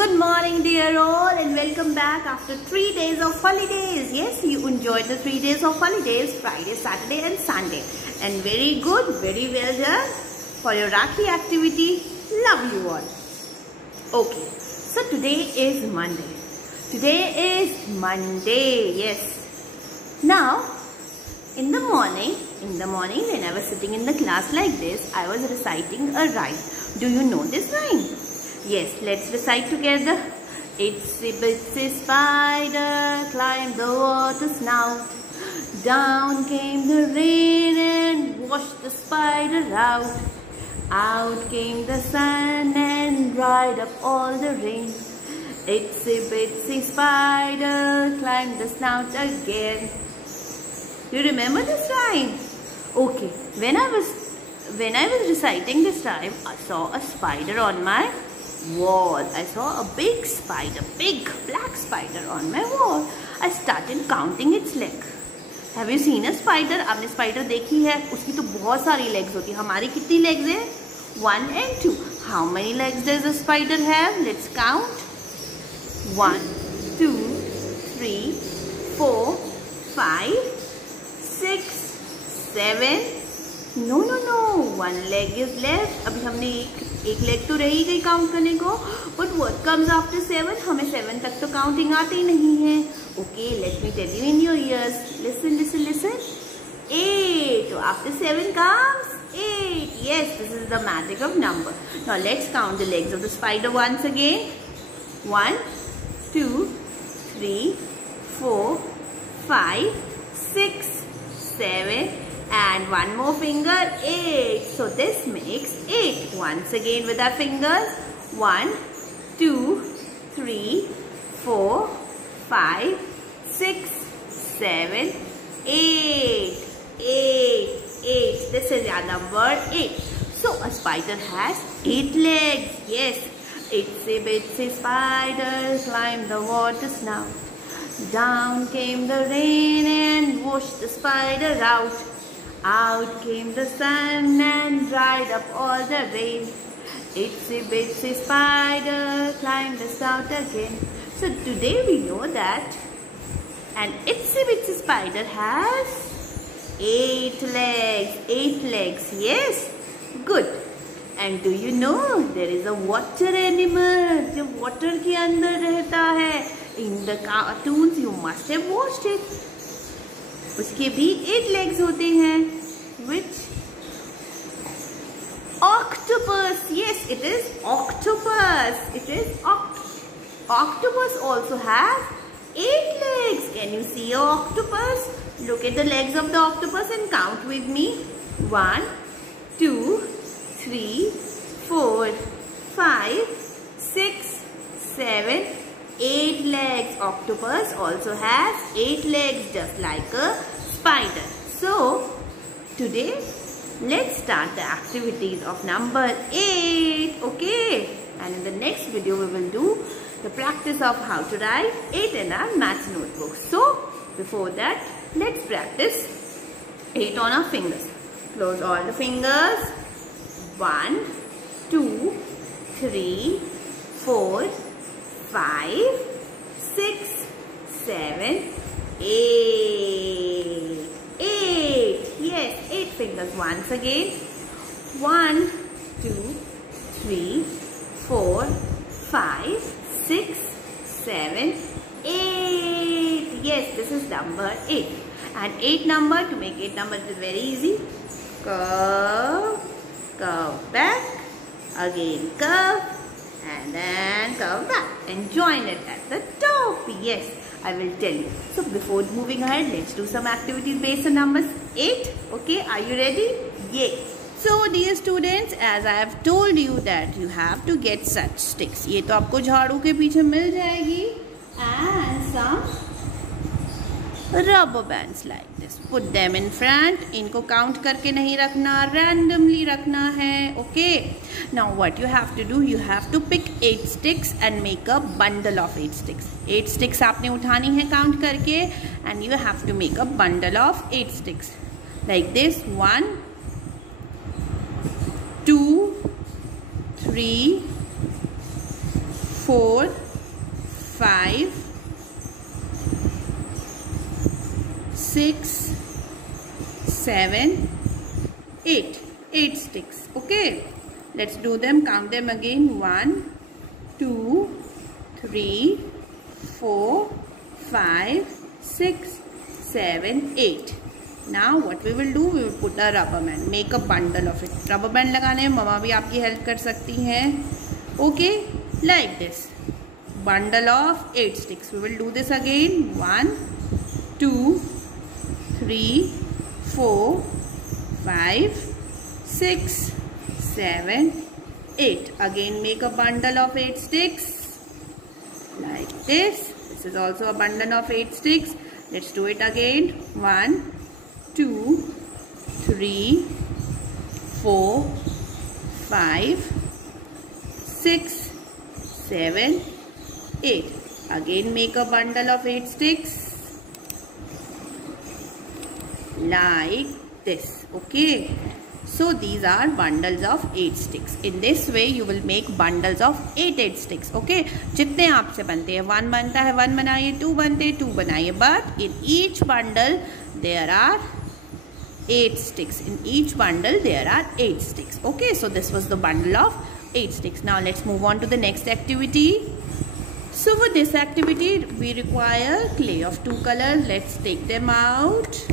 Good morning dear all and welcome back after 3 days of holidays. Yes, you enjoyed the 3 days of holidays, Friday, Saturday and Sunday. And very good, very well done for your Rakhi activity. Love you all. Okay, so today is Monday. Yes. Now, in the morning when I was sitting in the class like this, I was reciting a rhyme. Do you know this rhyme? Yes, let's recite together. Itsy bitsy spider climbed the water spout. Down came the rain and washed the spider out. Out came the sun and dried up all the rain. Itsy bitsy spider climbed the snout again. Do you remember this rhyme? Okay, when I was reciting this rhyme, I saw a spider on my wall. I saw a big spider, big black spider on my wall. I started counting its leg. Have you seen a spider? आपने spider देखी है? उसकी तो बहुत सारी legs होती है. हमारी कितनी legs है? 1 and 2. How many legs does a spider have? Let's count. 1, 2, 3, 4, 5, 6, 7. No. 1 leg is left. अभी हमने एक leg तो रही गई काउंट करने को. But what comes after 7? हमें 7 तक तो काउंटिंग आती ही नहीं है. Okay, let me tell you in your ears. Listen. 8. So after 7 comes 8. Yes, this is the magic of number. Now let's count the legs of the spider once again. 1, 2, 3, 4, 5, 6, 7. And one more finger, 8. So this makes 8. Once again with our fingers. 1, 2, 3, 4, 5, 6, 7, 8. 8. This is our number 8. So a spider has 8 legs. Yes. Itsy bitsy spider climbed the water spout. Down came the rain and washed the spider out. Out came the sun and dried up all the rain. Itsy bitsy spider climbed the spout again. So today we know that an itsy bitsy spider has 8 legs. 8 legs. Yes? Good. And do you know there is a water animal जो water के अंदर रहता है. In the cartoons you must have watched it. उसके भी 8 legs होते हैं. Which? Octopus. Yes, it is octopus. Octopus also has 8 legs. Can you see an octopus? Look at the legs of the octopus and count with me. 1, 2, 3, 4, 5, 6, 7, 8 legs. Octopus also has 8 legs just like a spider. So, today let's start the activities of number 8. Okay? And in the next video we will do the practice of how to write 8 in our maths notebook. So, before that, let's practice 8 on our fingers. Close all the fingers. 1, 2, 3, 4, 5, 6, 7, 8. 8. Yes, 8 fingers once again. 1, 2, 3, 4, 5, 6, 7, 8. Yes, this is number 8. And 8 number, to make 8 number, it is very easy. Curve back, again curve, and then curve back, and join it at the top. Yes, I will tell you. So before moving ahead, let's do some activities based on numbers 8. Okay, are you ready? Yay! So dear students, as I have told you that you have to get such sticks. ये तो आपको झाड़ू के पीछे मिल जाएगी. And some rubber bands like this. Put them in front. इनको count करके नहीं रखना, randomly रखना है. Okay. Now what you have to do? You have to pick 8 sticks and make a bundle of 8 sticks. 8 sticks आपने उठानी है count करके, and you have to make a bundle of 8 sticks like this. 1, 2, 3, 4, 5, 6, 7, 8. 8 sticks. Okay. Let's do them. Count them again. 1, 2, 3, 4, 5, 6, 7, 8. Now what we will do? We will put a rubber band. Make a bundle of it. Rubber band लगाने में मम्मा भी आपकी help कर सकती हैं. Okay, like this. Bundle of 8 sticks. We will do this again. 1, 2, 3, 4, 5, 6, 7, 8. Again make a bundle of 8 sticks. Like this. This is also a bundle of 8 sticks. Let's do it again. 1, 2, 3, 4, 5, 6, 7, 8. Again make a bundle of 8 sticks. Like this. Okay. So these are bundles of 8 sticks. In this way you will make bundles of 8 sticks. Okay. जितने आपसे बनते हैं 1 बनता है 1 बनाइए, 2 बनते हैं 2 बनाइए. But in each bundle there are 8 sticks. In each bundle there are 8 sticks. Okay. So this was the bundle of 8 sticks. Now let's move on to the next activity. So for this activity we require clay of 2 colors. Let's take them out.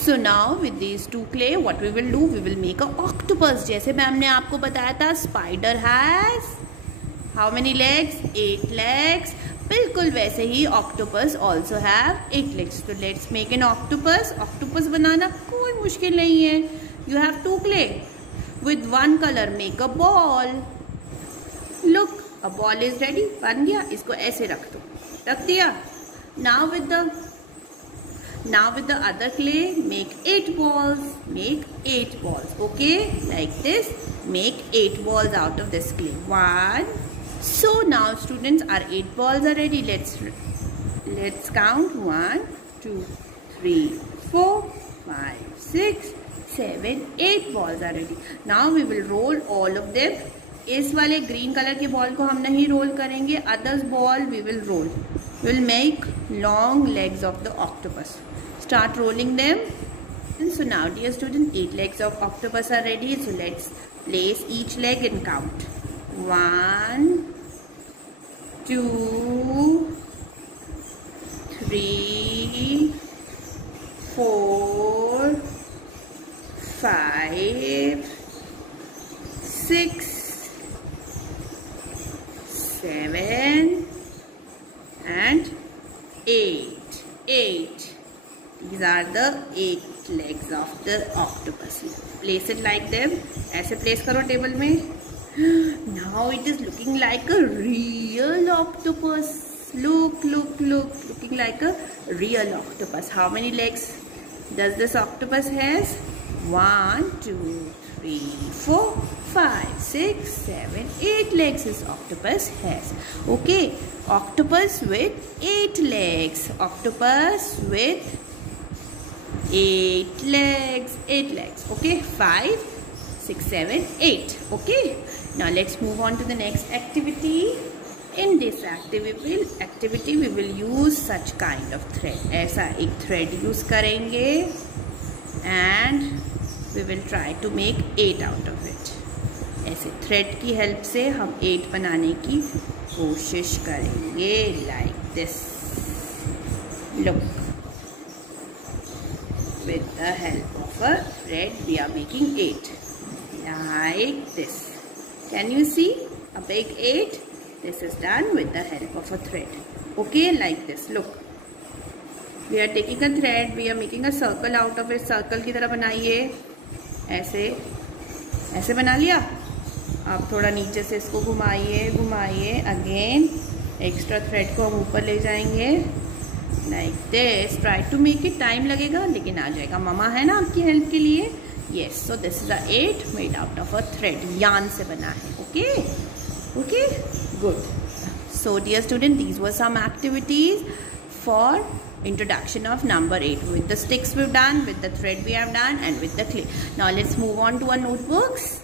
So now with these 2 clay, what we will do? We will make a octopus. जैसे ma'am ने आपको बताया था, spider has how many legs? 8 legs. बिल्कुल वैसे ही octopus also have 8 legs. So let's make an octopus. Octopus बनाना कोई मुश्किल नहीं है. You have 2 clay. With 1 color make a ball. Look, a ball is ready. बन गया. इसको ऐसे रख दो. रख दिया. Now with the other clay, make 8 balls. Make 8 balls. Okay, like this. Make 8 balls out of this clay. 1. So now students, our 8 balls are ready. Let's count. 1, 2, 3, 4, 5, 6, 7, 8 balls are ready. Now we will roll all of them. इस वाले green colour के ball को हम नहीं role करेंगे. Others ball we will roll. We will make long legs of the octopus. Start rolling them. And so now dear students, 8 legs of octopus are ready. So let's place each leg and count. 1, 2, 3, 4, 5, 6, 7 and 8. 8. These are the 8 legs of the octopus. Place it like them. ऐसे place करो table में. Now it is looking like a real octopus. Look. Looking like a real octopus. How many legs does this octopus has? 1, 2, 3, 4, 5, 6, 7, 8 legs this octopus has. Okay. Octopus with 8 legs. Octopus with 8 legs. 8 legs. Okay. 5, 6, 7, 8. Okay. Now let's move on to the next activity. In this activity we will use such kind of thread. ऐसा एक thread use करेंगे and we will try to make 8 out of it. ऐसे thread की help से हम 8 बनाने की कोशिश करेंगे. Like this. Look. With the help of a thread we are making 8. Like this. Can you see a big 8? This is done with the help of a thread. Okay, like this. Look. We are taking a thread. We are making a circle out of it. Circle की तरह बनाइए. ऐसे बना लिया. आप थोड़ा नीचे से इसको घुमाइए. Again, extra thread को हम ऊपर ले जाएंगे. Like this. Try to make it. Time लगेगा, लेकिन आ जाएगा. मम्मा है ना आपकी हेल्प के लिए. Yes. So this is a 8 made out of a thread. Yarn से बना है. Okay. Okay. Good. So dear student, these were some activities for introduction of number 8. With the sticks we've done, with the thread we have done, and with the clay. Now let's move on to our notebooks.